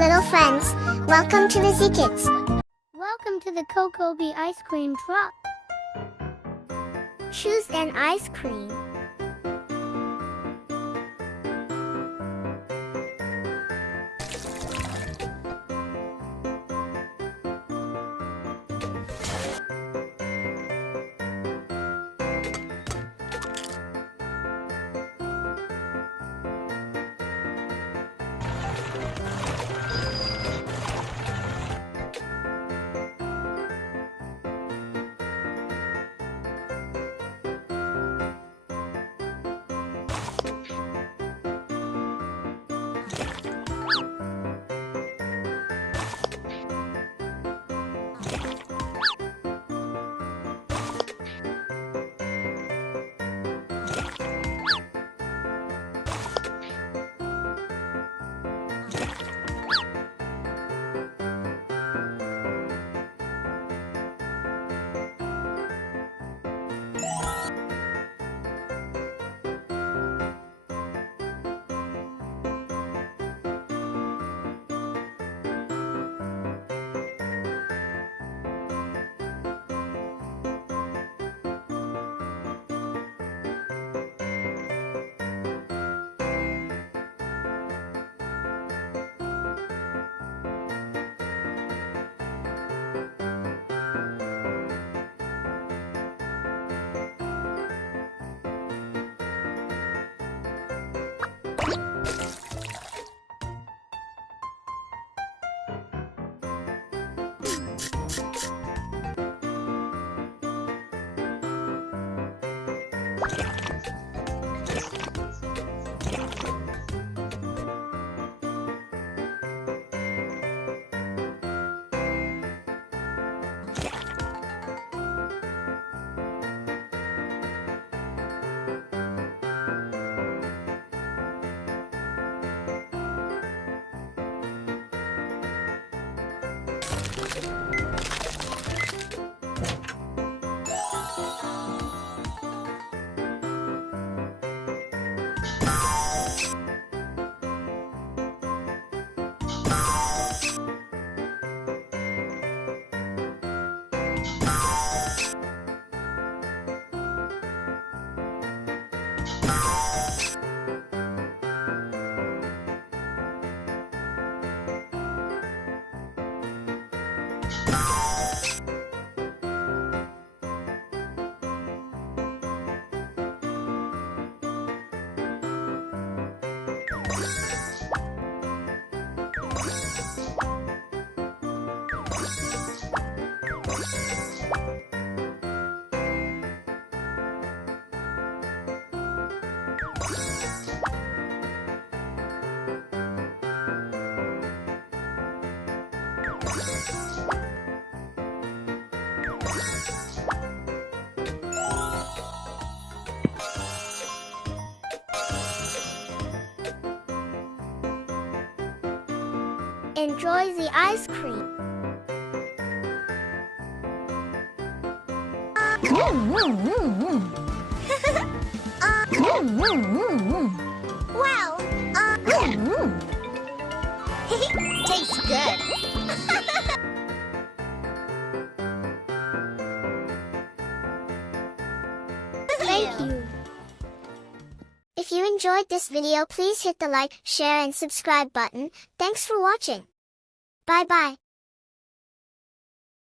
little friends. Welcome to the Xekids. Welcome to the Cocobi ice cream truck. Choose an ice cream. Enjoy the ice cream. Well, tastes good. Thank you. If you enjoyed this video, please hit the like, share and subscribe button. Thanks for watching. Bye bye.